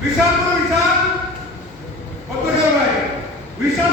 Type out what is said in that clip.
বিশাল বিশাল কত ভাই বিশাল